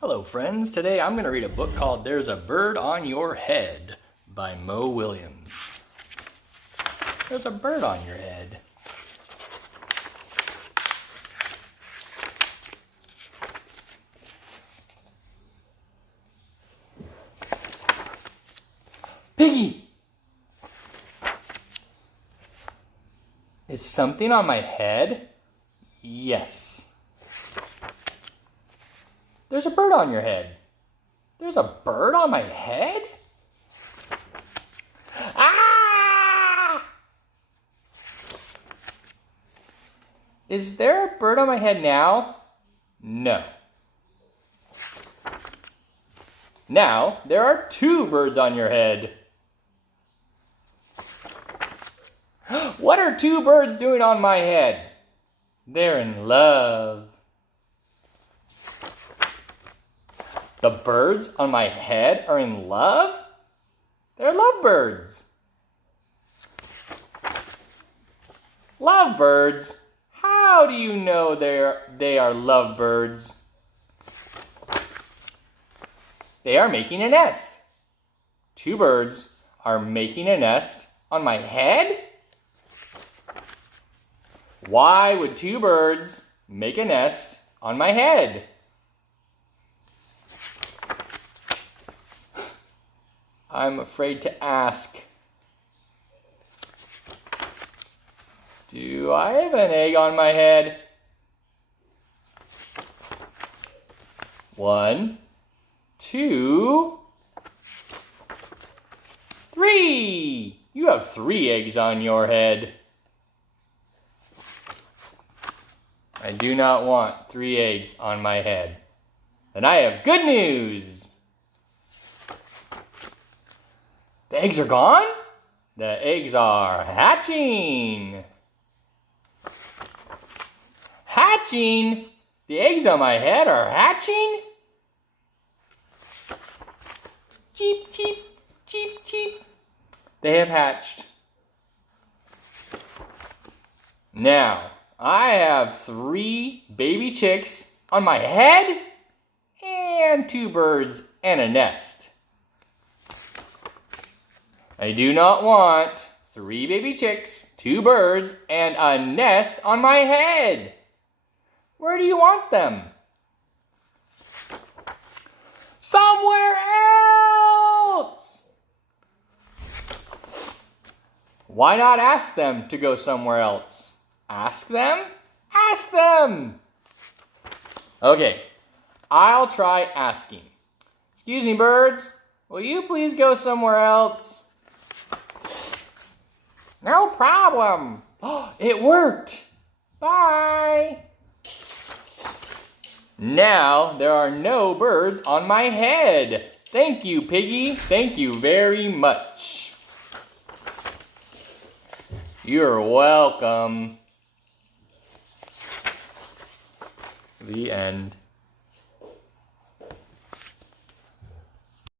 Hello friends, today I'm going to read a book called There's a Bird on Your Head by Mo Williams. There's a bird on your head. Piggy! Is something on my head? Yes. There's a bird on your head. There's a bird on my head? Ah! Is there a bird on my head now? No. Now, there are two birds on your head. What are two birds doing on my head? They're in love. The birds on my head are in love? They're lovebirds. Lovebirds? How do you know they are lovebirds? They are making a nest. Two birds are making a nest on my head? Why would two birds make a nest on my head? I'm afraid to ask. Do I have an egg on my head? 1, 2, 3. You have 3 eggs on your head. I do not want 3 eggs on my head. Then I have good news. The eggs are gone? The eggs are hatching. Hatching? The eggs on my head are hatching? Cheep, cheep, cheep, cheep. They have hatched. Now, I have 3 baby chicks on my head and 2 birds and a nest. I do not want 3 baby chicks, 2 birds, and a nest on my head. Where do you want them? Somewhere else! Why not ask them to go somewhere else? Ask them? Ask them! Okay, I'll try asking. Excuse me, birds, will you please go somewhere else? No problem. Oh, it worked. Bye. Now there are no birds on my head. Thank you, Piggy. Thank you very much. You're welcome. The end.